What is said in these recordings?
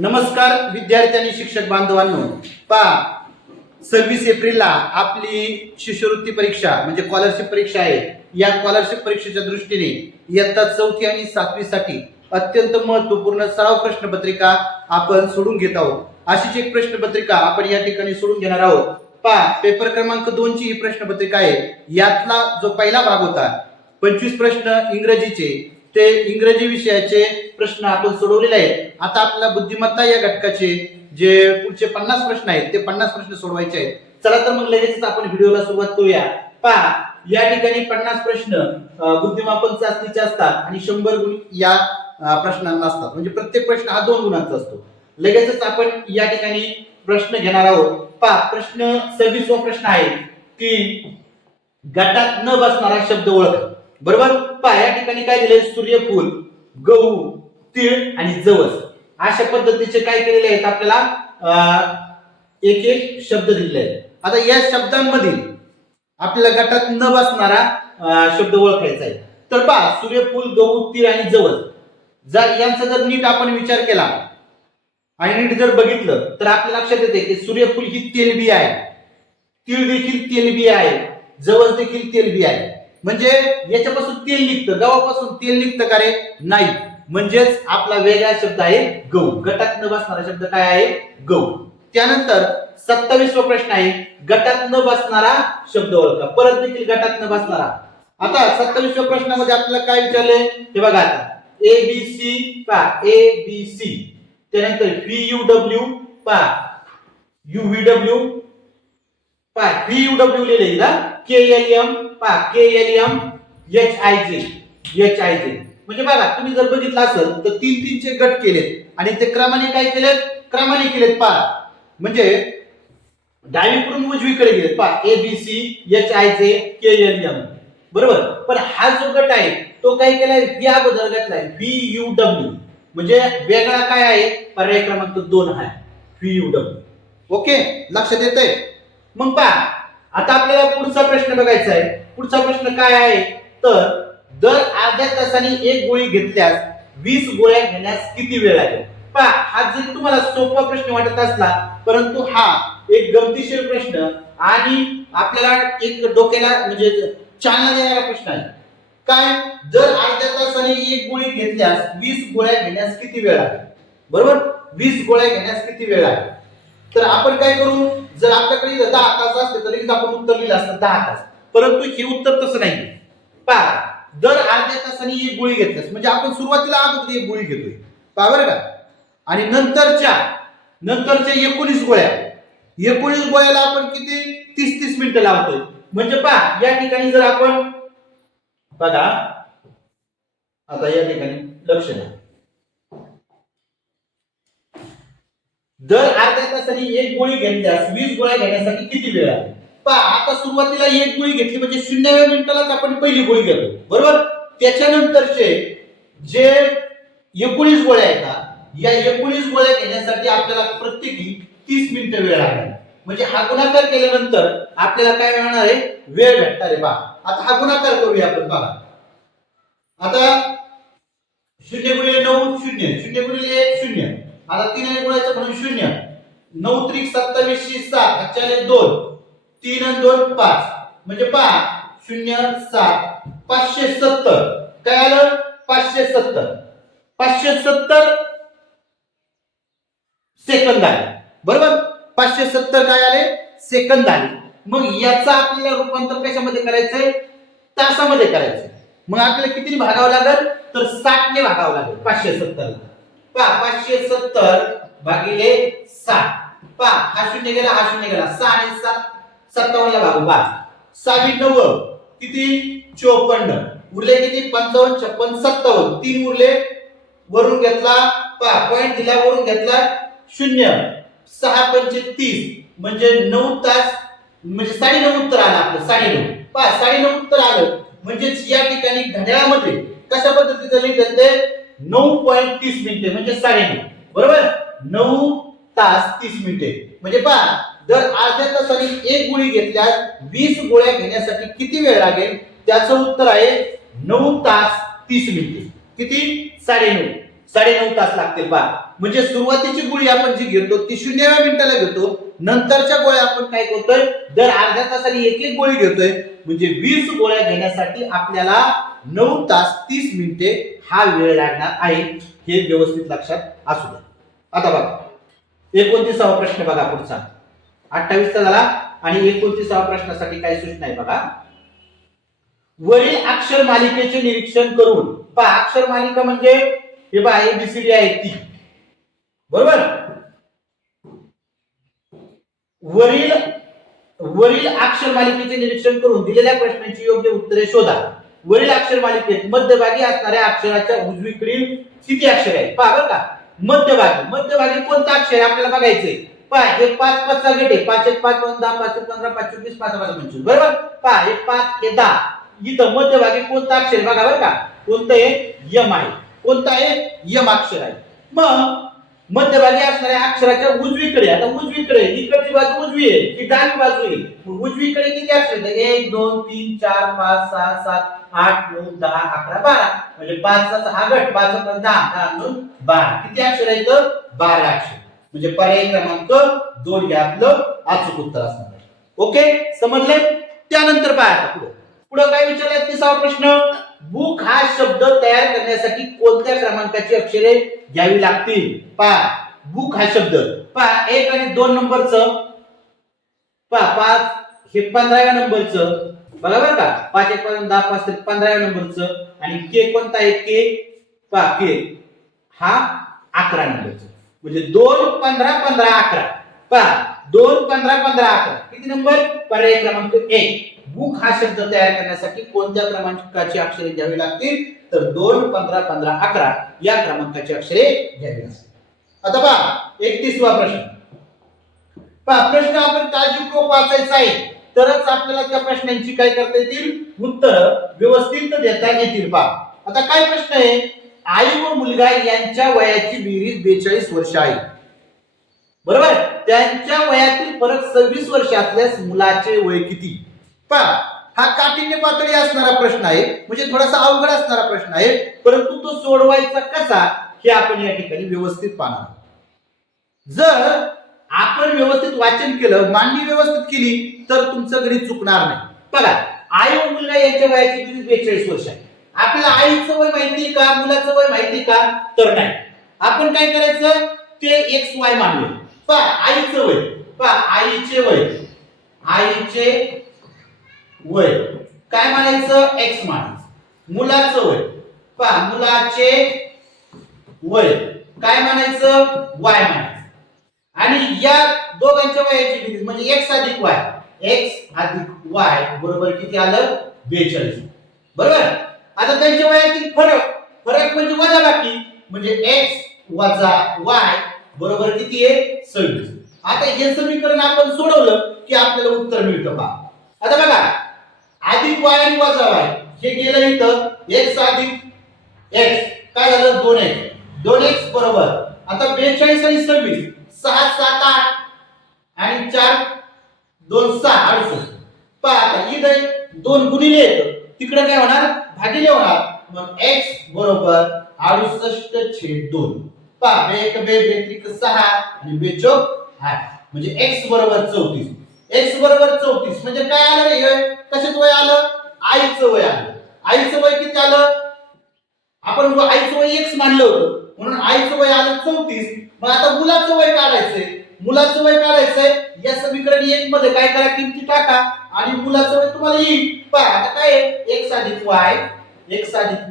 नमस्कार विद्यार्थी आणि शिक्षक बांधवांनो, पहा 26 एप्रिलला आपली शिष्यवृत्ती परीक्षा म्हणजे स्कॉलरशिप परीक्षा आहे. या स्कॉलरशिप परीक्षेच्या दृष्टीने इयत्ता 4थी आणि 7वी साठी अत्यंत महत्त्वपूर्ण सराव प्रश्नपत्रिका आपण सोडून घेत आहोत. अशीच एक प्रश्नपत्रिका आपण या ठिकाणी सोडून घेणार आहोत. पहा, पेपर क्रमांक 2 ची ही प्रश्नपत्रिका आहे. यातला जो पहिला भाग होता 25 प्रश्न इंग्रजीचे, ते इंग्रजी विषयाचे प्रश्न आपण सोडवलेले आहेत. आता आपल्याला बुद्धिमत्ता या घटकाचे जे पुढचे 50 प्रश्न आहेत ते 50 प्रश्न सोडवायचे आहेत. चला तर मग लगेचच आपण व्हिडिओला सुरुवात करूया. पहा, या ठिकाणी 50 प्रश्न बुद्धिमापन चाचणीचे असतात आणि 100 गुण या प्रश्नांना असतात. म्हणजे प्रत्येक प्रश्न हा 2 गुणांचा असतो. लगेचच आपण या ठिकाणी प्रश्न घेणार आहोत. पहा, प्रश्न 26वा प्रश्न आहे की गटात न बसणारा शब्द ओळखा. बरोबर. पहा, या ठिकाणी काय दिले? सूर्यफूल, गहू, तीळ आणि जवस अशा पद्धतीचे काय केलेले आहेत आपल्याला एक एक शब्द दिलेले आहेत. आता या शब्दांमधील आपल्याला गटात न बसणारा शब्द ओळखायचा आहे. तर पहा, सूर्यफूल, गहू, तीळ आणि जवस यांचा जर नीट आपण विचार केला आणि नीट जर बघितलं तर आपल्या लक्षात येते की सूर्यफूल ही तेलबिया आहे, तीळ देखील तेलबिया आहे, जवस देखील तेलबिया आहे. म्हणजे याच्यापासून तेल निघतं, गव्हापासून तेल निघतं का रे? नाही. म्हणजेच आपला वेगळा शब्द आहे गहू. गटात न बसणारा शब्द काय आहे? गहू. त्यानंतर 27वा प्रश्न आहे गटात न बसणारा शब्द ओळखा. परत देखील गटात न बसणारा. आता 27व्या प्रश्नामध्ये आपल्याला काय विचारले हे बघा. आता ABC पहा, ABC, त्यानंतर VUW पहा, UVW पहा, VUW लिहिले ना, KLM पहा, KLM, HIJ. म्हणजे बघा, तुम्ही जर बघितलं असेल तर 3-3 चे गट केलेत आणि ते क्रमाने काय केलेत? क्रमाने केलेत. पहा, म्हणजे डावीकडून उजवीकडे गेलेत. पहा, ABC, HIJ, KLM. बरोबर. पण हा जो गट आहे तो काय केलाय? V अगोदर घातलाय, VUW. म्हणजे वेगळा काय आहे? पर्याय क्रमांक 2 आहे VUW. ओके, लक्षात येतंय? मग पहा, आता आपल्याला पुढचा प्रश्न बघायचा आहे. पुढचा प्रश्न काय आहे? तर दर अर्ध्या तासाने एक गोळी घेतल्यास 20 गोळ्या घेण्यास किती वेळ लागेल? पहा, हा जरी तुम्हाला सोपा प्रश्न वाटत असला परंतु हा एक गमतीशीर प्रश्न आणि आपल्याला एक डोक्याला म्हणजे चालना देणारा प्रश्न आहे. काय? जर अर्ध्या तासाने एक गोळी घेतल्यास 20 गोळ्या घेण्यास किती वेळ लागेल? बरोबर. 20 गोळ्या घेण्यास किती वेळ लागेल? तर आपण काय करू? जर आपल्याकडे 10 तास असते तर लगेच आपण उत्तर लिहिलं असतं 10 तास. परंतु हे उत्तर तसं नाही. पहा, दर अर्ध्या तासाने एक गोळी घेतल्यास म्हणजे आपण सुरुवातीला अगोदर एक गोळी घेतोय. पहा बरं का. आणि नंतरच्या 19 गोळ्या, 19 गोळ्याला आपण किती? 30 मिनिटं लावतोय. म्हणजे पहा, या ठिकाणी जर आपण बघा, आता या ठिकाणी लक्ष द्या. दर अर्ध्या तासाने एक गोळी घेतल्यास 20 गोळ्या घेण्यासाठी किती वेळ आहे? पहा, आता सुरुवातीला एक गोळी घेतली म्हणजे 0व्या मिनिटालाच आपण पहिली गोळी घेतो. बरोबर. त्याच्यानंतरचे जे 19 गोळ्या आहेत या 19 गोळ्या घेण्यासाठी आपल्याला प्रत्येकी 30 मिनिटं वेळ लागेल. म्हणजे हा गुणाकार केल्यानंतर आपल्याला काय मिळणार आहे? वेळ भेटणार आहे. पहा, आता हा गुणाकार करूया आपण. बघा, आता 0 गुणिले 9 0, 0 गुणिले 1 0, आता 3 ने गुणायचं म्हणून 0, 9 त्रिक 27 7, 2, 3 आणि 2 5. म्हणजे पहा, 0 7 570. काय आलं? 570. 570 सेकंद आले. बरोबर. 570 काय आले? सेकंद आले. मग याचा आपल्याला रूपांतर कशामध्ये करायचंय? तासामध्ये करायचंय. मग आपल्याला किती भागावं लागेल? तर 60 ने भागावं लागेल 570 ला. पहा, 570 भागिले 60. पहा, हा 0 गेला, हा 0 गेला. 6 आणि 7 57 ला भागू. 5 6 9 किती? 54. उरले किती? 55 56 57. 3 उरले, वरून घेतला. पहा, पॉइंट दिला, वरून घेतला 0. 6 पंचे 30 म्हणजे 9 तास, म्हणजे 9.5 उत्तर आलं आपलं. 9.5. पहा, 9.5 उत्तर आलं. म्हणजे या ठिकाणी घड्याळामध्ये कशा पद्धतीचं लिहितात ते? 9.30 मिनिटे म्हणजे 9.5. बरोबर. 9 तास 30 मिनिटे. म्हणजे पहा, जर अर्ध्या तासाने एक गोळी घेतल्यास 20 गोळ्या घेण्यासाठी किती वेळ लागेल? त्याचं उत्तर आहे 9 तास 30 मिनिटे. किती? 9.5. 9.5 तास लागतील पहा. म्हणजे सुरुवातीची गोळी आपण जी घेतो ती 0व्या मिनिटाला घेतो, नंतरच्या गोळ्या आपण काय करतोय दर अर्ध्या तासाने एक एक गोळी घेतोय. म्हणजे 20 गोळ्या घेण्यासाठी आपल्याला 9 तास 30 मिनिटे हा वेळ लागणार आहे. हे व्यवस्थित लक्षात असू द्या. आता बघा 29वा प्रश्न बघा पुढचा. 28 चा झाला आणि 29वा प्रश्नासाठी काय सूचना आहे बघा. वरील अक्षर मालिकेचे निरीक्षण करून पहा. अक्षर मालिका म्हणजे हे पहा ABCD आहे ती, बरोबर. वरील अक्षर मालिकेचे निरीक्षण करून दिलेल्या प्रश्नांची योग्य उत्तरे शोधा. वरील अक्षर मालिकेत मध्यभागी असणाऱ्या अक्षराच्या उजवीकडील किती अक्षर आहेत पहा बरं का. मध्यभागी कोणतं अक्षर आहे आपल्याला बघायचंय. पहा हे 5 5 चा गट आहे. 5 1 5 2 10 5 1 15 5 20 5 5 25 बरोबर. पहा हे 5 हे 10. इथं मध्यभागी कोणतं अक्षर बघा बरं का. कोणतं आहे यम आहे. कोणतं आहे यम अक्षर आहे. मग मध्यभागी असणाऱ्या अक्षराच्या उजवीकडे, आता उजवीकडे इकडची बाजू उजवी आहे की डावी बाजू आहे. मग उजवीकडे किती अक्षर आहेत 1 2 3 4 5 6 7 8 9 10 11 12. म्हणजे 5 चा हा गट 5 + 10 10 2 12. किती अक्षर आहेत 12 अक्षर. म्हणजे पर्याय क्रमांक 2 हे आपलं अचूक उत्तर असणार आहे. ओके समजले. त्यानंतर पहा पुढे काय विचारलं 30वा प्रश्न. बुक हा शब्द तयार करण्यासाठी कोणत्या क्रमांकाची अक्षरे घ्यावी लागतील. पहा बुक हा शब्द पहा 1 आणि 2 नंबरचं पहा 5 हे 15व्या नंबरचं बघा बरं का. 5 1 5 10 5 15व्या नंबरचं आणि के कोणता आहे के पहा के हा 11 नंबरचं. म्हणजे 2 15 15 11 पहा 2 15 15 11 किती नंबर पर्याय क्रमांक 1. बुक हा शब्द तयार करण्यासाठी कोणत्या क्रमांकाची अक्षरे घ्यावी लागतील तर 2 15 15 11 या क्रमांकाची अक्षरे घ्यावी लागतील. आता पहा 31वा प्रश्न. पहा प्रश्न आपण काळजीपूर्वक वाचायचा आहे तरच आपल्याला त्या प्रश्नांची काय करता येतील उत्तर व्यवस्थित देता येतील. पहा आता काय प्रश्न आहे. आई व मुलगा यांच्या वयाची बेरीज 42 वर्ष आहे, बरोबर. त्यांच्या वयातील फरक 26 वर्ष असल्यास मुलाचे वय किती. पहा हा काठीण्य पातळी असणारा प्रश्न आहे. म्हणजे थोडासा अवघड असणारा प्रश्न आहे, परंतु तो सोडवायचा कसा हे आपण या ठिकाणी व्यवस्थित पाहणार. जर आपण व्यवस्थित वाचन केलं, मांडणी व्यवस्थित केली तर तुमचं गणित चुकणार नाही. बघा आई व मुलगा यांच्या वयाची बेरीज 42 वर्ष आहे. आपल्याला आईचं वय माहिती का मुलाचं वय माहिती का तर नाही. आपण काय करायचं ते XY मानूया. पहा आईचं वय पहा आईचे वय काय म्हणायचं X म्हणायचं. मुलाचं वय पहा मुलाचे वय काय म्हणायचं Y म्हणायचं. आणि या दोघांच्या वयाची बेरीज म्हणजे X + Y बरोबर किती आलं 42 बरोबर. आता त्यांच्या वयातील फरक म्हणजे वजाबाकी म्हणजे X - Y बरोबर किती आहे 26. आता हे समीकरण आपण सोडवलं की आपल्याला उत्तर मिळतं. पहा आता बघा अधिक y आणि वजा y हे गेलं इथं x + x काय झालं 2x बरोबर. आता 42 आणि 26 6 7 8 आणि 4 2 6 68. पहा आता इथं 2 गुणिले येतं तिकडे काय होणार भागिले होणार. मग x बरोबर 68/2. पहा 1 2 3 6 आणि 2 4 8 म्हणजे x बरोबर 34. x बरोबर 34 म्हणजे काय आलं रे कशाच वय आलं आईचं वय आलं. आईचं वय किती आलं आपण आईचं वय x मानलं होतं म्हणून आईचं वय आलं 34. मग आता मुलाचं वय काढायचंय या समीकरण 1 मध्ये काय करा किमती टाका आणि मुलाचं वय तुम्हाला येईल. पहा आता काय आहे x +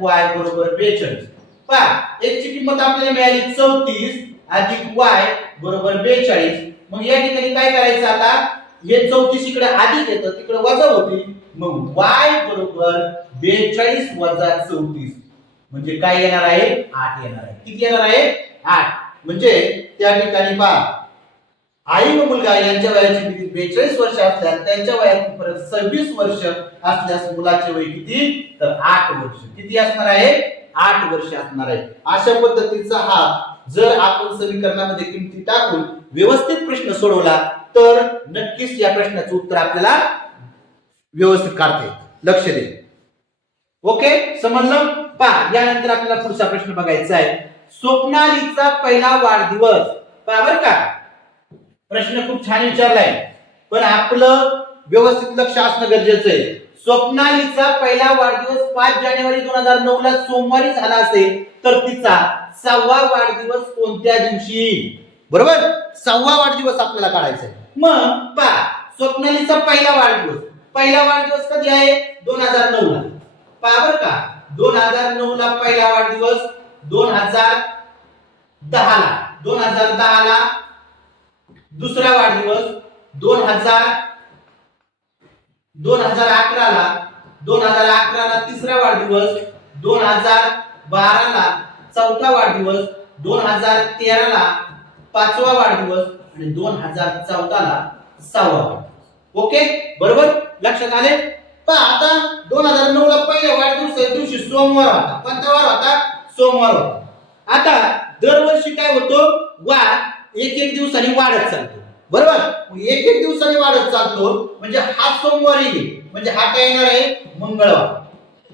y बरोबर 42. पहा x ची किंमत आपल्याला मिळाली 34 अधिक y बरोबर 42. मग या ठिकाणी काय करायचं आता हे 34 इकडे अधिक येतं तिकडे वजा होतील. मग y बरोबर 42 वजा 34 म्हणजे काय येणार आहे 8 येणार आहे. किती येणार आहे 8. म्हणजे त्या ठिकाणी पहा आई व मुलगा यांच्या वयाची बेरीज 42 वर्ष असल्यास त्यांच्या वयातील फरक 26 वर्ष असल्यास मुलाचे वय किती तर 8 वर्ष. किती असणार आहे 8 वर्ष असणार आहे. अशा पद्धतीचा हा जर आपण समीकरणामध्ये किमती टाकून व्यवस्थित प्रश्न सोडवला तर नक्कीच या प्रश्नाचं उत्तर आपल्याला व्यवस्थित काढता येईल. लक्ष दे. ओके समजलं. पहा यानंतर आपल्याला पुढचा प्रश्न बघायचा आहे. स्वप्नालीचा पहिला वाढदिवस. पहा बरं का, प्रश्न खूप छान विचारलाय, पण आपलं व्यवस्थित लक्ष असणं गरजेचं आहे. स्वप्नालीचा पहिला वाढदिवस 5 जानेवारी 2009 ला सोमवारी झाला असेल तर तिचा 6वा वाढदिवस कोणत्या दिवशी? बरोबर, 6वा वाढदिवस आपल्याला काढायचा आहे. मग पहा, स्वप्नालीचा पहिला वाढदिवस कधी आहे? 2009 ला. पहा बरं का, 2009 ला पहिला वाढदिवस, 2010 ला, 2010 ला दुसरा वाढदिवस, 2011 ला, 2011 ला तिसरा वाढदिवस, 2012 ला चौथा वाढदिवस, 2013 ला पाचवा वाढदिवस आणि 2014 ला 6वा वाढदिवस. ओके, बरोबर लक्षात आले? पहा आता 2009 ला पहिल्या वाढदिवसाच्या दिवशी सोमवार होता. कोणता वार होता? सोमवार होता. आता दरवर्षी काय होतो? वार एक दिवसांनी वाढत चालतो. बरोबर, एक दिवसांनी वाढत चालतो म्हणजे हा सोमवार येईल, म्हणजे हा काय येणार आहे? मंगळवार.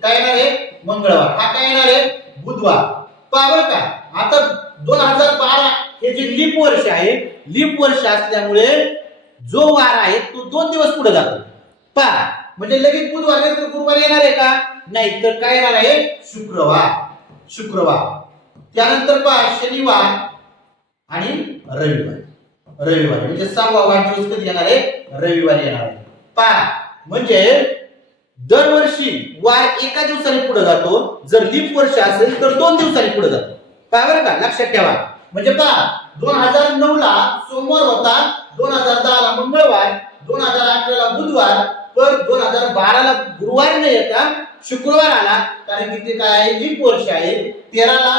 काय येणार आहे? मंगळवार. हा काय येणार आहे? बुधवार. पहा बरं का, आता 2012 हे जे लीप वर्ष आहे, लीप वर्ष असल्यामुळे जो वार आहे तो 2 दिवस पुढे जातो. पहा, म्हणजे लगेच बुधवार नाही तर गुरुवार येणार आहे का? नाही, तर काय येणार आहे? शुक्रवार. त्यानंतर पहा, शनिवार आणि रविवार म्हणजे 6वा वाढदिवस कधी येणार आहे? रविवारी येणार आहे. पहा, म्हणजे दरवर्षी वार एका दिवसाने पुढे जातो. जर लीप वर्ष असेल तर 2 दिवसांनी पुढे जातो. पहा बरं का, लक्षात ठेवा. म्हणजे पहा, 2009 ला सोमवार होता, 2010 ला मंगळवार, 2011 ला बुधवार, पण 2012 ला गुरुवार नाही येता शुक्रवार आला, कारण की ते काय आहे? लीप वर्ष आहे. 13 ला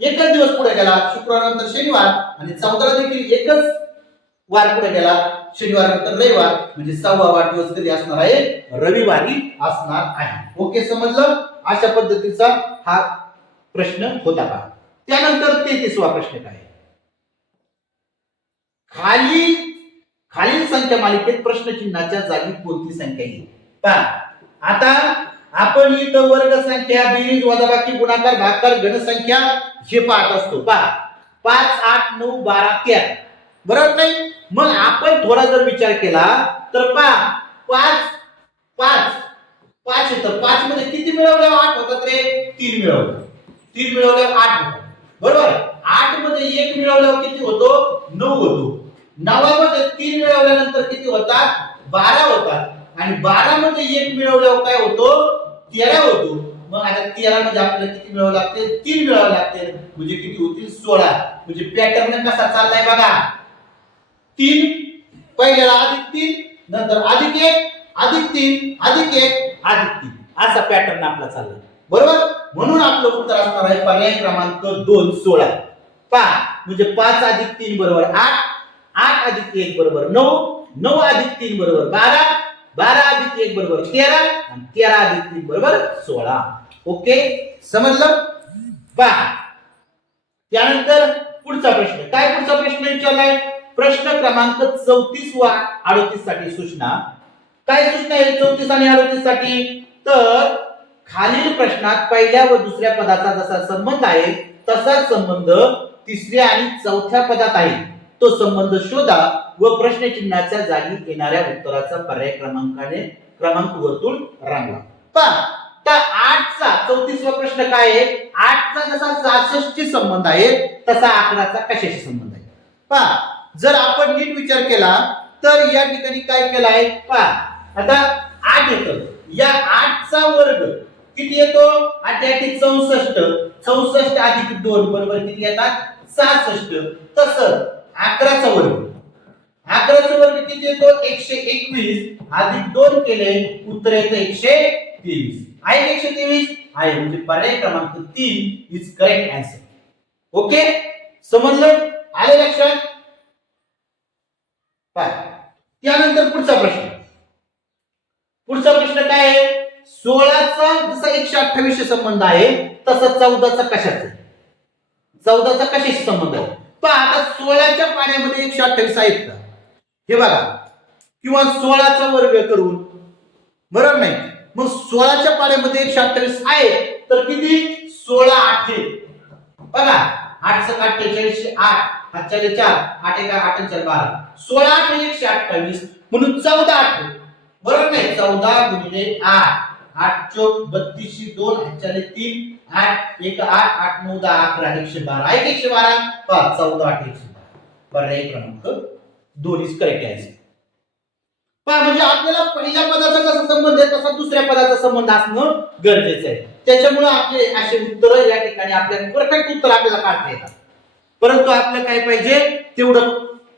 एकच दिवस पुढे गेला, शुक्रवार नंतर शनिवार, आणि 14 ला देखील एकच वार पुढे गेला, शनिवार नंतर रविवार, म्हणजे 6वा वाढदिवस कधी असणार आहे? रविवारी असणार आहे. ओके, समजलं? अशा पद्धतीचा हा प्रश्न होता का? त्यानंतर 33वा प्रश्न काय? खालील संख्या मालिकेत प्रश्नचिन्हाच्या जागी कोणती संख्या येईल? पहा, आता आपण इथं वर्ग संख्या, बेरीज, वजाबाकी, गुणाकार, भागाकार, घनसंख्या हे पाहत असतो. पहा, 5, 8, 9, 12, 13. बरोबर नाही? मग आपण थोडा जर विचार केला तर पहा, 5 येतं. 5 मध्ये किती मिळवल्यावर 8 होतात रे? 3 मिळवलं. 3 मिळवल्यावर 8 होतात. बरोबर, 8 मध्ये 1 मिळवल्यावर किती होतो? 9 होतो. 9 मध्ये 3 मिळवल्यानंतर किती होतात? 12 होतात. आणि 12 मध्ये 1 मिळवल्यावर काय होतो? 13 होतो. मग आता 13 मध्ये आपल्याला किती मिळवावं लागते? 3 मिळवावं लागते, म्हणजे किती होतील? 16. म्हणजे पॅटर्न कसा चाललाय बघा, 3 पहिल्याला +3, नंतर +1, +3, +1, +3, असा पॅटर्न आपला चाललाय. बरोबर, म्हणून आपलं उत्तर असणार आहे पर्याय क्रमांक 2, 16. पहा, म्हणजे 5 + 3 बरोबर 8, 8 + 1 बरोबर 9, 9 + 3 बरोबर 12, 12 + 1 बरोबर 13, आणि 13 + 3 बरोबर 16. ओके, समजलं? पहा, त्यानंतर पुढचा प्रश्न काय? पुढचा प्रश्न विचारलाय प्रश्न क्रमांक 34 व 38 साठी सूचना. काय सूचना आहे 34 आणि 38 साठी? तर खालील प्रश्नात पहिल्या व दुसऱ्या पदाचा जसा संबंध आहे तसाच संबंध तिसऱ्या आणि चौथ्या पदात आहे. तो संबंध शोधा व प्रश्नचिन्हाच्या जागी येणाऱ्या उत्तराचा पर्याय क्रमांक वर्तुळ रांगवा. पहा, तर 8 चा 34वा प्रश्न काय आहे? 8 चा जसा 66 शी संबंध आहे तसा 11 चा कशाशी संबंध आहे? पहा, जर आपण नीट विचार केला तर या ठिकाणी काय केलं आहे? पहा, आता 8 येतं. या 8 चा वर्ग किती येतो? 8 × 64, 64 + 2 बरोबर किती येतात? 66. तसंच 11 चा वर्ग, 11 चा वर्ग किती येतो? 121 + 2 केले उत्तर येतं 123. आहे 123 आहे, म्हणजे पर्याय क्रमांक 3 इज करेक्ट आन्सर. ओके, समजलं? आले लक्षात? त्यानंतर पुढचा प्रश्न काय आहे? 16 चा जसा 128 शी संबंध आहे तसा 14 चा कशाचा? 14 चा कशाशी संबंध आहे? पहा, आता 16 च्या पाड्यामध्ये 128 आहेत का? हे बघा, किंवा 16 चा वर्ग करून, बरोबर नाही? मग 16 च्या पाड्यामध्ये 128 आहे तर किती? 16 8. बघा, 8 × 48 8 हातच्याले 4 8 × 8 = 12 16 8 128 म्हणून 14 8 बरोबर नाही 14 × 8 8 चौक 32 2 हातच्याले 3 8 1 8 8 9 10 11 112 आहे 112 5 14 8 112 पर्याय क्रमांक 2 इज करेक्ट आन्सर पहा म्हणजे आपल्याला पहिल्या पदाचा कसा संबंध आहे तसा दुसऱ्या पदाचा संबंध असणं गरजेचं आहे त्याच्यामुळे आपले असे उत्तर या ठिकाणी आपल्याला परफेक्ट उत्तर आपल्याला काढता येतात परंतु आपल्याला काय पाहिजे तेवढं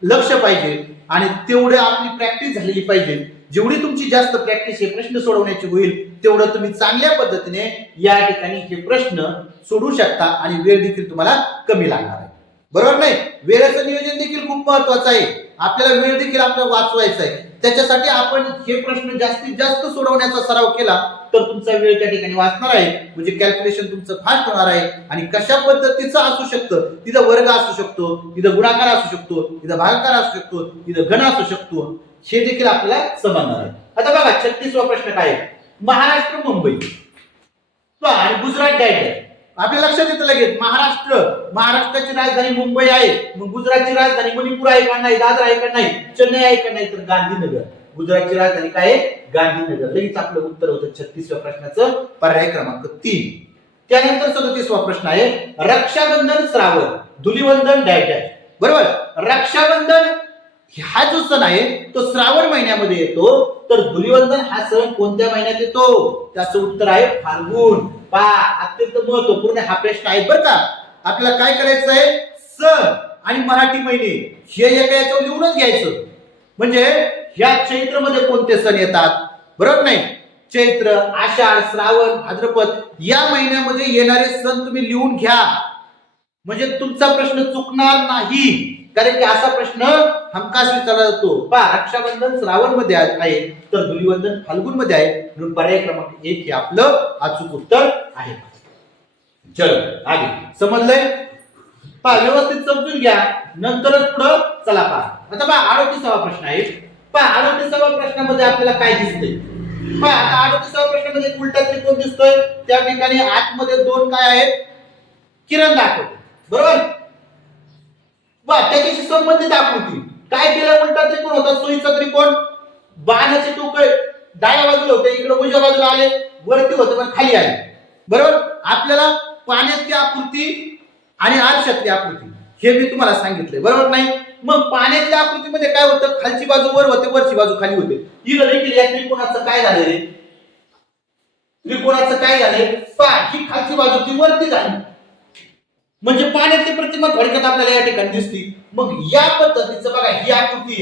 लक्ष पाहिजे आणि तेवढे आपली प्रॅक्टिस झालेली पाहिजे जेवढी तुमची जास्त प्रॅक्टिस हे प्रश्न सोडवण्याची होईल तेवढं तुम्ही चांगल्या पद्धतीने या ठिकाणी हे प्रश्न सोडवू शकता आणि वेळ देखील तुम्हाला कमी लागणार आहे बरोबर नाही वेळेचं नियोजन देखील खूप महत्त्वाचं आहे आपल्याला वेळ देखील आपल्याला वाचवायचा आहे त्याच्यासाठी आपण हे प्रश्न जास्तीत जास्त सोडवण्याचा सराव केला तर तुमचा वेळ त्या ठिकाणी वाचणार आहे म्हणजे कॅल्क्युलेशन तुमचं फास्ट होणार आहे आणि कशा पद्धतीचं असू शकतं तिथं वर्ग असू शकतो तिथं गुणाकार असू शकतो तिथं भागाकार असू शकतो तिथं घन असू शकतो हे देखील आपल्याला समजणार आहे आता बघा 36वा प्रश्न काय आहे महाराष्ट्र मुंबई आणि गुजरात डायरेक्ट आपल्या लक्षात येतं लगेच महाराष्ट्राची राजधानी मुंबई आहे मग गुजरातची राजधानी मणिपूर आहे का नाही दादर आहे का नाही चेन्नई आहे का नाही तर गांधीनगर गुजरातची राजधानी काय आहे गांधीनगर लगेच आपलं उत्तर होतं 36व्या प्रश्नाचं पर्याय क्रमांक 3 त्यानंतर 37वा प्रश्न आहे रक्षाबंधन श्रावण धुलिवंदन डॅश बरोबर रक्षाबंधन हा जो सण आहे तो श्रावण महिन्यामध्ये येतो तर धुलिवंदन हा सण कोणत्या महिन्यात येतो त्याचं उत्तर आहे फाल्गुन पहा अत्यंत महत्वपूर्ण हा प्रश्न आहे बरं का आपल्याला काय करायचं आहे सण आणि मराठी महिने हे एका याच्यावर लिहूनच घ्यायचं म्हणजे ह्या चैत्र मध्ये कोणते सण येतात बरोबर नाही चैत्र आषाढ श्रावण भाद्रपद या महिन्यामध्ये येणारे सण तुम्ही लिहून घ्या म्हणजे तुमचा प्रश्न चुकणार नाही कारण की असा प्रश्न हमखास विचारला जातो पहा रक्षाबंधन श्रावण मध्ये आहे तर धुलिवंदन फाल्गुन मध्ये आहे म्हणून पर्याय क्रमांक 1 हे आपलं अचूक उत्तर आहे चलो आगे समजलंय पहा व्यवस्थित समजून घ्या नंतरच पुढे चला पहा आता पहा 38वा प्रश्न आहे पहा 38वा प्रश्नामध्ये आपल्याला काय दिसतंय पहा आता 38वा प्रश्नामध्ये उलटा त्रिकोण दिसतोय त्या ठिकाणी आतमध्ये 2 काय आहेत किरण दाखवतो बरोबर त्याच्याशी संबंधित आकृती काय केलं उलटा त्रिकोण होता सोयीचा त्रिकोण बाणाचे टोक डाव्या बाजूला होते इकडे उजव्या बाजूला आले वरती होते पण खाली आले बरोबर आपल्याला पाण्यातली आकृती आणि आरशातली आकृती हे मी तुम्हाला सांगितले बरोबर नाही मग पाण्यातल्या आकृतीमध्ये काय होतं खालची बाजू वर होते वरची बाजू खाली होते इकडे देखील या त्रिकोणाचं काय झालं रे त्रिकोणाचं काय झाले पहा ही खालची बाजू ती वरती झाली म्हणजे पाण्याची प्रतिमा थोडक्यात आपल्याला या ठिकाणी दिसती मग या पद्धतीचं बघा ही आकृती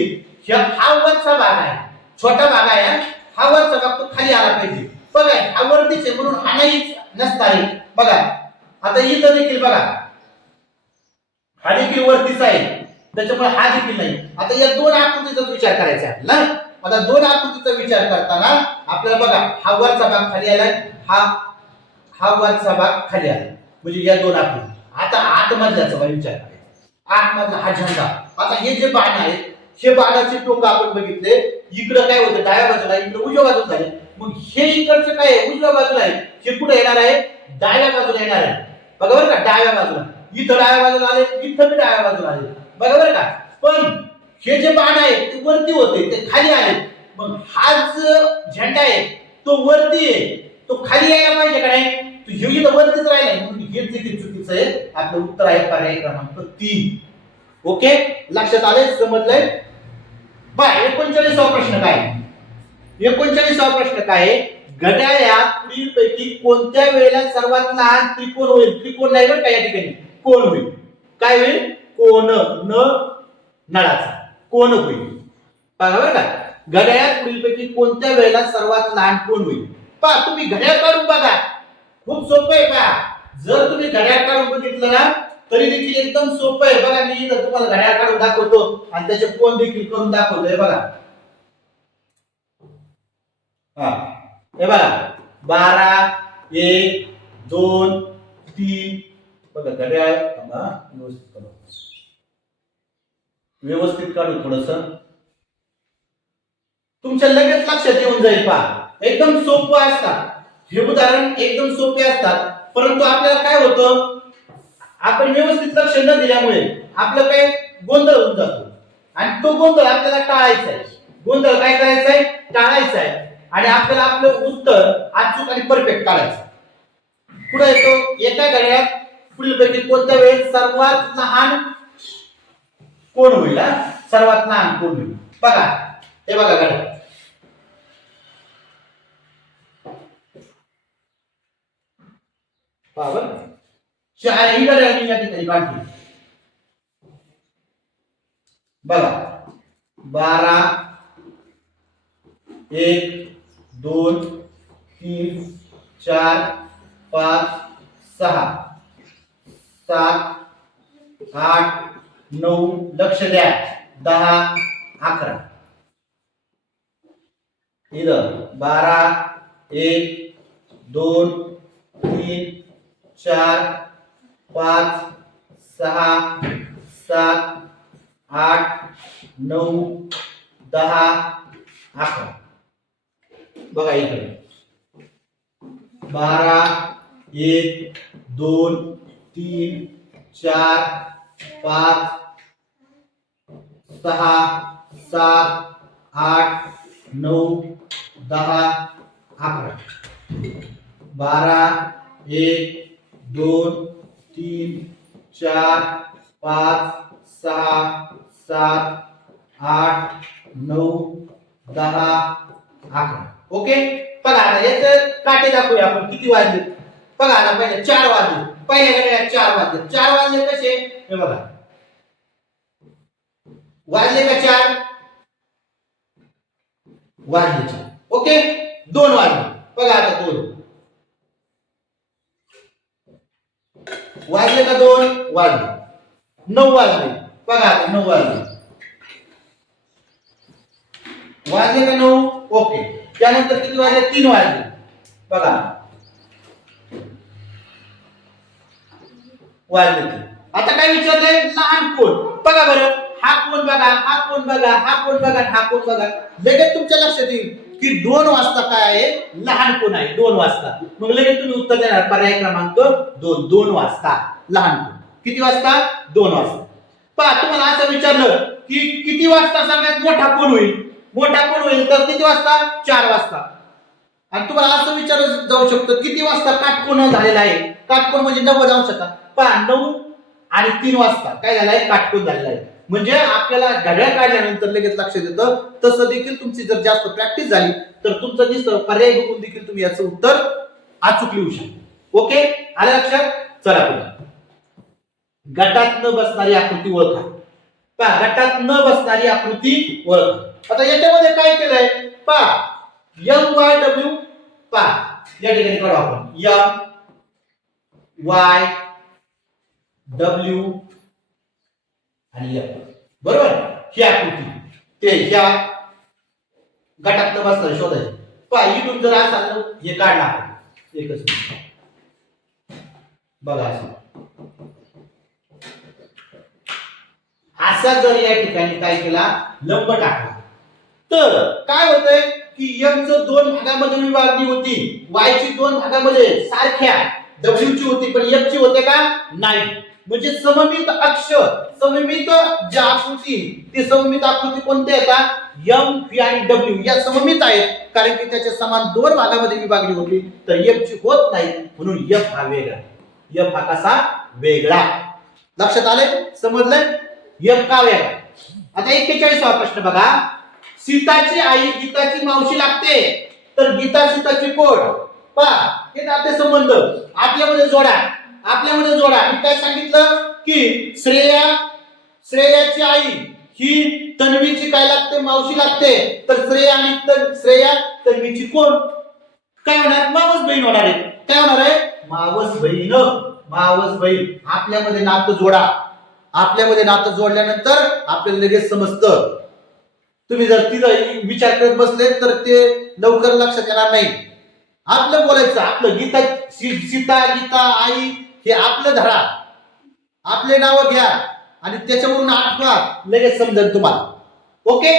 आहे हा वरचा भाग आहे छोटा भाग आहे हा वरचा भाग तो खाली आला पाहिजे बघा हा वरतीच आहे म्हणून हा नाही नसता रे बघा आता इथं देखील बघा हा देखील वरतीच आहे त्याच्यामुळे हा देखील नाही आता या 2 आकृतीचा विचार करायचा आहे ना आता 2 आकृतीचा विचार करताना आपल्याला बघा हा वरचा भाग खाली आलाय हा वरचा भाग खाली आलाय म्हणजे या 2 आकृती आता आतमधल्याचा विचार करायचा आतमधला हा झेंडा आता हे जे बाण आहे हे बाणाचे टोक आपण बघितले इकडे काय होतं डाव्या बाजूला इकडे उजव्या बाजूला झाले मग हे इकडचं काय आहे उजव्या बाजूला आहे हे कुठे येणार आहे डाव्या बाजूला येणार आहे बघा बरं का डाव्या बाजूला इथं डाव्या बाजूला आले इथं बी डाव्या बाजूला आले बघा बरं का पण हे जे बाण आहे ते वरती होते ते खाली आले मग हा जो झेंडा आहे तो वरती आहे तो खाली यायला पाहिजे का नाही तो हे इथं वरतीच राहिलाय म्हणून हेच देखील चुकीचं आहे आपलं उत्तर आहे पर्याय क्रमांक 3 ओके लक्षात आले समजलंय बा 39वा प्रश्न काय 39वा प्रश्न काय घड्याळात पुढीलपैकी कोणत्या वेळेला सर्वात लहान त्रिकोण होईल त्रिकोण नाही बरं का या ठिकाणी कोण होईल काय होईल कोण न नळाचा कोण होईल बघा बरं का घड्याळात पुढीलपैकी कोणत्या वेळेला सर्वात लहान कोण होईल पहा तुम्ही घड्याळ काढून बघा खूप सोपं आहे पहा जर तुम्ही घड्याळ काढून बघितलं ना तरी देखील एकदम सोपं आहे बघा मी इथं तुम्हाला घड्याळ काढून दाखवतो आणि त्याचे कोण देखील करून दाखवतोय बघा हे बघा 12 1 2 3 बघा घड्याळ व्यवस्थित काढू थोडस तुमच्या लगेच लक्षात येऊन जाईल पहा एकदम सोपं असतात हे उदाहरण एकदम सोपे असतात परंतु आपल्याला काय होतं आपण व्यवस्थित लक्ष न दिल्यामुळे आपलं काय गोंधळ होऊन जातो आणि तो गोंधळ आपल्याला टाळायचा आहे. गोंधळ काय करायचा आहे? टाळायचा आहे आणि आपल्याला आपलं उत्तर अचूक आणि परफेक्ट काढायचं. पुढे येतो, एका घड्याळात पुढीलपैकी कोणत्या वेळेस सर्वात लहान कोण होईल? सर्वात लहान कोण होईल? बघा, हे बघा घड्याळ. बरोबर, चारही घड्याळ मी या ठिकाणी काढली. बघा, 12, 1, 2, 3, 4, 5, 6, 7, 8, 9, लक्ष द्या, 10, 11. इधर 12, 1, 2, 3, 4, 5, 6, 7, 8, 9, 10, 11. बघा इकडे 12, 1, 2, 3, 4, 5, 6, 7, 8, 9, 10, 11. 12, 1, 2, 3, 4, 5, 6, 7, 8, 9, 10, 11. ओके. बघा आता याचे काटे दाखवूया आपण किती वाजले. बघा आता पहिले 4 वाजले. पहिल्या घड्याळात 4 वाजले. 4 वाजले कसे? हे बघा, वाजले का 4? वाजले 4. ओके. 2 वाजले. बघा आता 2 वाजले का? 2 वाजले. 9 वाजले. बघा आता 9 वाजले. वाजले का 9? ओके. त्यानंतर किती वाजले? 3 वाजले. बघा, वाजले 3. आता काय विचारलंय? लहान कोण? बघा बरं, हा कोण बघा, हा कोण बघा, हा कोण बघा, हा कोण बघा. लगेच तुमच्या लक्षात येईल की 2 वाजता काय आहे? लहान कोण आहे? 2 वाजता. मग लगेच तुम्ही उत्तर देणार पर्याय क्रमांक 2. 2 वाजता लहान कोण. किती वाजता? 2 वाजता. पहा, तुम्हाला असं विचारलं की किती वाजता सगळ्यात मोठा कोण होईल? मोठा कोण होईल तर किती वाजता? 4 वाजता. आणि तुम्हाला असं विचारलं जाऊ शकतं किती वाजता काटकोन झालेला आहे? काटकोन म्हणजे 90 अंशाचा. पहा, 9 आणि 3 वाजता काय झालंय? काटकोन झालेला आहे. म्हणजे आपल्याला घड्याळ काढल्यानंतर लगेच लक्षात येतं. तसं देखील तुमची जर जास्त प्रॅक्टिस झाली तर तुमचं दिसतं पर्याय बघून देखील तुम्ही याचं उत्तर अचूक लिहू शकता. ओके, आलं लक्षात? चला पुढे. गटात न बसणारी आकृती ओळखा. पहा, गटात न बसणारी आकृती ओळखा. आता याच्यामध्ये काय केलंय? पहा, MYW. पहा, या ठिकाणी काढू आपण MYW आणि F. बरोबर, ही आकृती ते ह्या गटात न बसणारी शोधायची. पहा, इथून जर असं हे काढलं आपण एकच बघा असं. असा जर या ठिकाणी काय केला? लंब टाकला तर काय होतंय की M चं 2 भागामध्ये विभागणी होती. Y ची 2 भागामध्ये सारख्या W ची होती, पण F ची होते का? नाही. म्हणजे सममित अक्ष, सममित जी आकृती, ती सममित आकृती कोणत्या येतात? M, V आणि W या सममित आहेत. कारण की त्याच्या समान 2 भागामध्ये विभागली होती. तर F ची होत नाही, म्हणून F हा वेगळा. F हा कसा? वेगळा. लक्षात आलंय? समजलंय? F का वेगळा? आता 41वा प्रश्न बघा. सीताची आई गीताची मावशी लागते, तर गीता सीताची कोण? पहा, हे नाते संबंध आपल्यामध्ये जोडा. आपल्यामध्ये जोडा. मी काय सांगितलं की श्रेयाची आई ही तन्वीची काय लागते? मावशी लागते. तर श्रेया आणि श्रेया तन्वीची कोण? काय होणार? मावस बहीण होणार आहे. काय होणार आहे? मावस बहीण. मावस बहीण. आपल्यामध्ये नातं जोडा. आपल्यामध्ये नातं जोडल्यानंतर आपल्याला लगेच समजतं. तुम्ही जर तिथं विचार करत बसले तर ते लवकर लक्षात येणार नाही. आपलं बोलायचं, आपलं गीता, सीता, गीता, आई हे आपलं धरा, आपले नाव घ्या आणि त्याच्यावरून आठवा, लगेच समजेल तुम्हाला. ओके.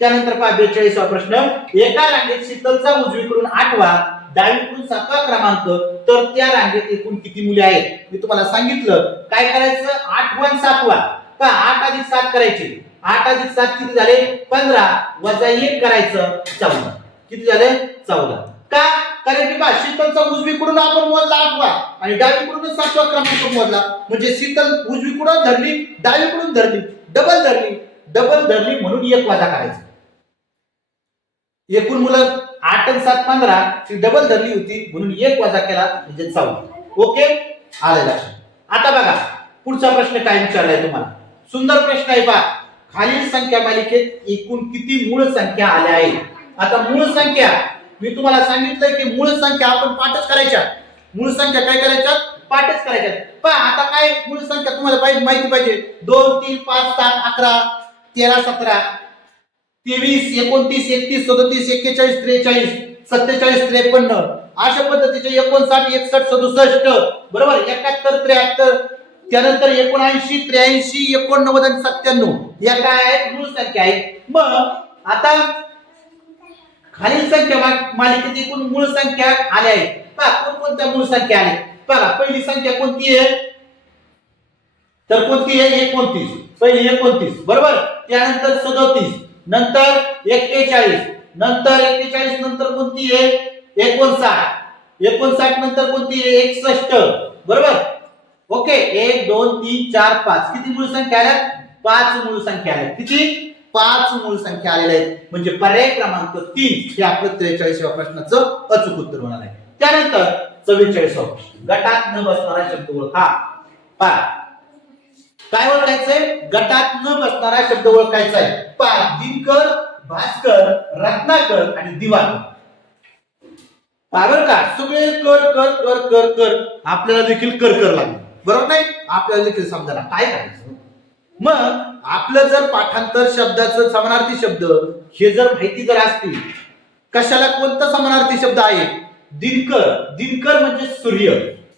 त्यानंतर पहा 42वा प्रश्न. एका रांगेत शीतलचा उजवीकडून 8वा, डावीकडून 7वा क्रमांक तर त्या रांगेत एकूण किती मुले आहेत? मी तुम्हाला सांगितलं काय करायचं, 8 × 7 का 8 + 7 करायचे. 8 + 7 किती झाले? 15 वजा 1 करायचं 14. किती झाले? 14. का? कारण की बा शीतलचा उजवीकडून आपण मोजला 8वा आणि डावीकडून 7वा क्रमांक मोजला, म्हणजे शीतल उजवीकडून धरली, डावीकडून धरली, डबल धरली म्हणून 1 वजा करायचं. एकूण मुलं 8 + 7 15 ती डबल धरली होती म्हणून 1 वजा केला म्हणजे 14. ओके, आलं लक्षात. आता बघा पुढचा प्रश्न काय विचारलाय तुम्हाला. सुंदर प्रश्न आहे पहा. खालील संख्या मालिकेत एकूण किती मूळ संख्या आल्या आहेत? आता मूळ संख्या मी तुम्हाला सांगितलंय की मूळ संख्या आपण पाठच करायच्या. मूळ संख्या काय करायच्या? पाठच करायच्या. पहा आता काय मूळ संख्या तुम्हाला माहिती पाहिजे. 2 3 5 7 11 13 17 23 29 31 37 41 43 47 47 53 अशा पद्धतीचे 59 61 67 बरोबर, 71 73 त्यानंतर 79 83 89 आणि 97 या काय आहेत? मूळ संख्या आहेत. मग आता खालील संख्या मालिकेत एकूण मूळ संख्या आल्या आहेत. पहा कोणकोणत्या मूळ संख्या आल्या? पहा पहिली संख्या कोणती आहे? तर कोणती आहे? 29. पहिली 29 बरोबर, त्यानंतर 37, नंतर 41, नंतर 41 नंतर कोणती आहे? 59, 59 नंतर कोणती आहे? 61 बरोबर. ओके, 1 2 3 4 5 किती मूळ संख्या आल्या? 5 मूळ संख्या आल्या. किती? 5 मूळ संख्या आलेल्या आहेत. म्हणजे पर्याय क्रमांक 3 हे आपलं 43व्या प्रश्नाचं अचूक उत्तर होणार आहे. त्यानंतर 44वा प्रश्न, गटात न बसणारा शब्द ओळखा. पहा काय ओळखायचंय? गटात न बसणारा शब्द ओळखायचा आहे. पहा दिनकर, भास्कर, रत्नाकर आणि दिवाकर. बरोबर का? सगळे कर कर कर कर कर आपल्याला देखील कर कर लागले, बरोबर नाही? आपल्याला देखील समजा काय करायचं. मग आपलं जर पाठांतर शब्दाचं समानार्थी शब्द हे जर माहिती जर असतील, कशाला कोणता समानार्थी शब्द आहे? दिनकर, दिनकर म्हणजे सूर्य,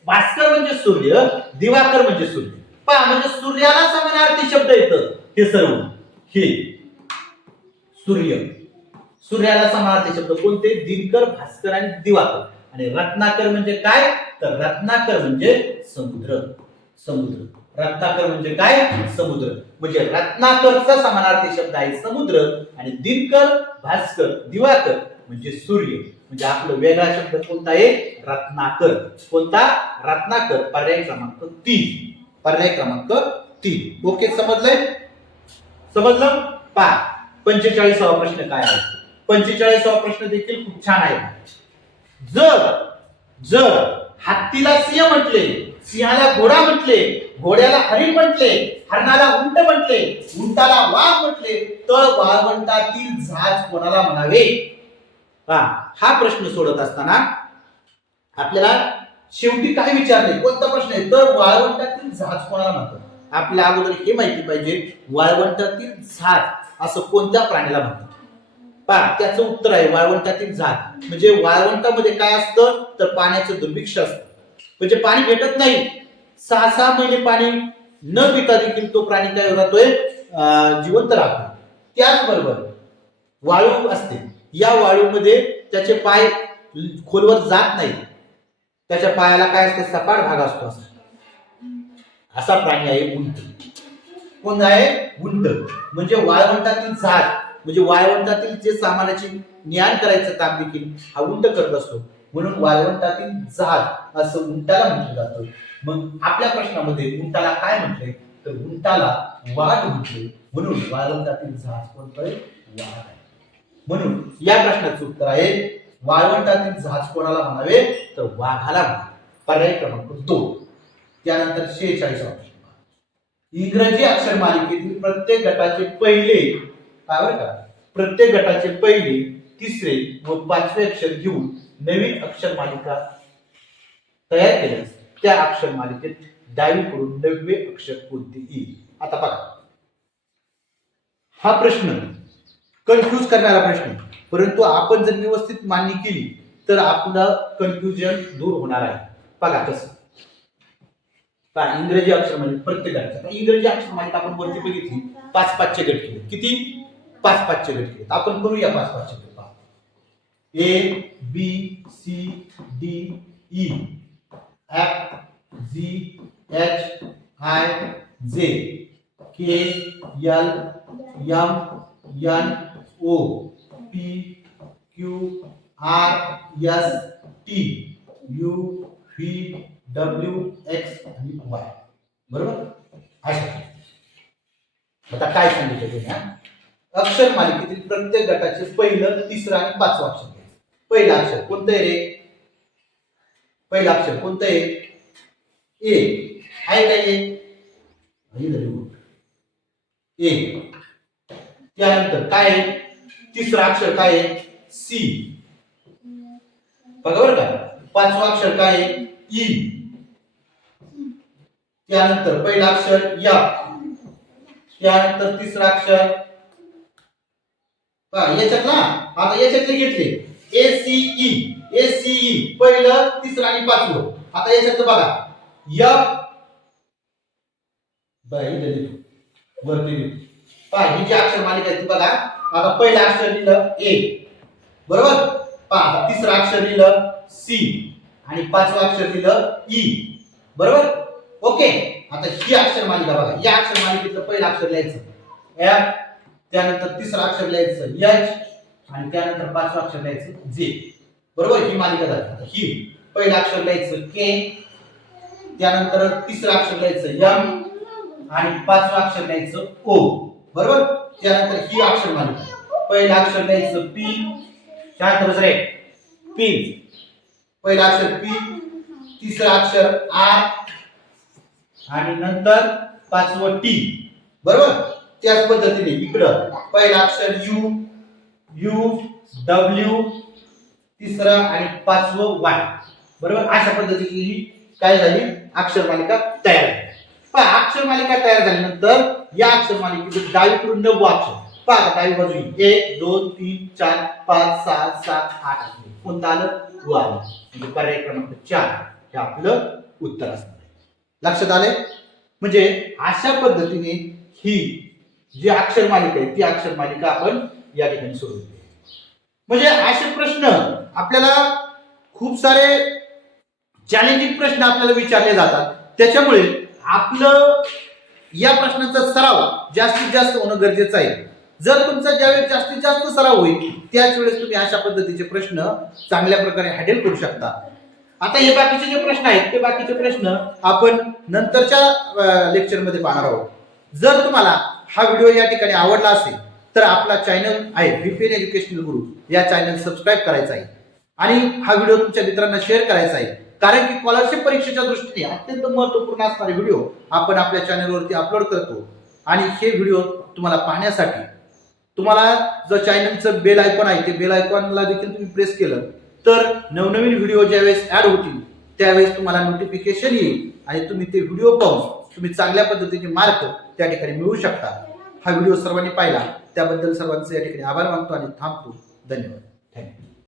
भास्कर म्हणजे सूर्य, दिवाकर म्हणजे सूर्य. पहा म्हणजे सूर्याला समानार्थी शब्द येतं हे सर्व. हे सूर्य, सूर्याला समानार्थी शब्द कोणते? दिनकर, भास्कर आणि दिवाकर. आणि रत्नाकर म्हणजे काय? तर रत्नाकर म्हणजे समुद्र. समुद्र, रत्नाकर म्हणजे काय? समुद्र. म्हणजे रत्नाकरचा समानार्थी शब्द आहे समुद्र आणि दिनकर, भास्कर, दिवाकर म्हणजे सूर्य. म्हणजे आपलं वेगळा शब्द कोणता आहे? रत्नाकर. कोणता? रत्नाकर. पर्याय क्रमांक 3. पर्याय क्रमांक 3. ओके, समजलंय? समजलं? पहा 45वा प्रश्न काय आहे? 45वा प्रश्न देखील खूप छान आहे. जर हत्तीला सिंह म्हटले, सिंहाला घोडा म्हटले, घोड्याला हरिण म्हटले, हरणाला उंट म्हटले, उंटाला वाघ म्हटले, तर वाळवंटातील जहाज कोणाला म्हणावे? हा प्रश्न सोडत असताना आपल्याला शेवटी काय विचारले? कोणता प्रश्न आहे? तर वाळवंटातील जहाज कोणाला म्हणतात? आपल्या अगोदर हे माहिती पाहिजे, वाळवंटातील जहाज असं कोणत्या प्राण्याला म्हणतात? पहा त्याचं उत्तर आहे वाळवंटातील जहाज. म्हणजे वाळवंटामध्ये काय असतं? तर पाण्याचं दुर्भिक्ष असतं. म्हणजे पाणी भेटत नाही. 6-6 महिने पाणी न पिता देखील तो प्राणी काय राहतोय? जिवंत राहतो. त्याचबरोबर वाळू असते, या वाळूमध्ये त्याचे पाय खोलवर जात नाही. त्याच्या पायाला काय असते? सपाट भाग असतो. असा प्राणी आहे उंट. कोण आहे? उंट. म्हणजे वाळवंटातील जहाज म्हणजे वाळवंटातील जे सामानाचे ज्ञान करायचं काम देखील हा उंट करत असतो. म्हणून वाळवंटातील जहाज असं उंटाला म्हटलं जातं. मग आपल्या प्रश्नामध्ये उंटाला काय म्हटले? तर उंटाला वाघ म्हटले. म्हणून वाळवंटातील जहाज कोणतं आहे? वाघ आहे. म्हणून या प्रश्नाचं उत्तर आहे वाळवंटातील जहाज कोणाला म्हणावे? तर वाघाला म्हणावे. पर्याय क्रमांक 2. त्यानंतर 46वा प्रश्न, इंग्रजी अक्षर मालिकेतील प्रत्येक गटाचे पहिले काय बरं का? प्रत्येक गटाचे पहिले, तिसरे व 5वे अक्षर घेऊन नवीन अक्षर मालिका तयार केल्यास त्या अक्षर मालिकेत डावीकडून 9वे अक्षर कोणते येईल? आता बघा हा प्रश्न कन्फ्यूज करणारा प्रश्न, परंतु आपण जर व्यवस्थित मांडणी केली तर आपलं कन्फ्युजन दूर होणार आहे. बघा कसं. पहा इंग्रजी अक्षर मालिका प्रत्येक गटाचा, इंग्रजी अक्षर मालिका आपण वरती बघितली 5-5 चे गट केले. किती? 5-5 चे गट केले. आपण करूया 5-5 चे गट. A B C D E FGHIJ KLMNOPQRSTUVWX आणि Y. बरोबर. अशा आता काय सांगितलं तुम्ही? अक्षर मालिकेतील प्रत्येक गटाचे पहिलं, तिसरं आणि पाचवं अक्षर घ्यायचं. पहिलं अक्षर कोणतं आहे रे? पहिलं अक्षर कोणतं आहे? ए आहे काय? ए. त्यानंतर काय आहे? तिसरं अक्षर काय आहे? सी. बघा बरं का. पाचवं अक्षर काय आहे? ई. त्यानंतर पहिलं अक्षर या. त्यानंतर तिसरं अक्षर याच्यात ना, आता याच्यातले घेतले ACE. ACE पहिलं, तिसरं आणि पाचवं. आता याच्यात बघा वरती ही जी अक्षर मालिका आहे ती बघा. आता पहिलं अक्षर लिहिलं ए, बरोबर. आता तिसरं अक्षर लिहिलं सी आणि पाचवं अक्षर लिहिलं ई, बरोबर. ओके. आता ही अक्षर मालिका बघा. या अक्षर मालिकेतलं पहिलं अक्षर लिहायचं एफ, त्यानंतर तिसरं अक्षर लिहायचं एच आणि त्यानंतर पाचवं अक्षर लिहायचं जे, बरोबर. ही मालिका झाली. आता ही पहिलं अक्षर लिहायचं के, त्यानंतर तिसरं अक्षर लिहायचं एम आणि पाचवं अक्षर लिहायचं ओ, बरोबर. त्यानंतर ही अक्षर मालिका. पहिलं अक्षर लिहायचं पी, त्यानंतर रे पी, पहिलं अक्षर पी, तिसरं अक्षर आर आणि नंतर पाचवं टी, बरोबर. त्याच पद्धतीने इकडं पहिलं अक्षर यू, यू डब्ल्यू, तिसरं आणि पाचवं वाय, बरोबर. अशा पद्धतीची ही काय झाली? अक्षर मालिका तयार झाली. पहा, अक्षर मालिका तयार झाल्यानंतर या अक्षर मालिकेचे डावीकडून 9 अक्षर पहा. डावी बाजू 1 2 3 4 5 6 7 8 कोणतं आलं? व आलं. म्हणजे पर्याय क्रमांक 4 हे आपलं उत्तर असणार आहे. लक्षात आले? म्हणजे अशा पद्धतीने ही जी अक्षर मालिका आहे ती अक्षर मालिका आपण या ठिकाणी सोडवली. म्हणजे असे प्रश्न आपल्याला खूप सारे चॅलेंजिंग प्रश्न आपल्याला विचारले जातात. त्याच्यामुळे आपलं या प्रश्नांचा सराव जास्तीत जास्त होणं गरजेचं आहे. जर तुमचा ज्यावेळेस जास्तीत जास्त सराव होईल त्याच वेळेस तुम्ही अशा पद्धतीचे प्रश्न चांगल्या प्रकारे हँडल करू शकता. आता हे बाकीचे जे प्रश्न आहेत ते बाकीचे प्रश्न आपण नंतरच्या लेक्चरमध्ये पाहणार आहोत. जर तुम्हाला हा व्हिडिओ या ठिकाणी आवडला असेल तर आपला चॅनल आहे VPN एज्युकेशनल गुरु, या चॅनल सबस्क्राईब करायचा आहे आणि हा व्हिडिओ तुमच्या मित्रांना शेअर करायचा आहे. कारण की स्कॉलरशिप परीक्षेच्या दृष्टीने अत्यंत महत्त्वपूर्ण असणारे व्हिडिओ आपण आपल्या चॅनलवरती अपलोड करतो. आणि हे व्हिडिओ तुम्हाला पाहण्यासाठी तुम्हाला जो चॅनलचं बेल आयकॉन आहे ते बेल आयकॉनला देखील तुम्ही प्रेस केलं तर नवनवीन व्हिडिओ ज्यावेळेस ऍड होतील त्यावेळेस तुम्हाला नोटिफिकेशन येईल आणि तुम्ही ते व्हिडिओ पाहून तुम्ही चांगल्या पद्धतीने मार्क त्या ठिकाणी मिळवू शकता. हा व्हिडिओ सर्वांनी पाहिला त्याबद्दल सर्वांचे या ठिकाणी आभार मानतो आणि थांबतो. धन्यवाद. थँक्यू.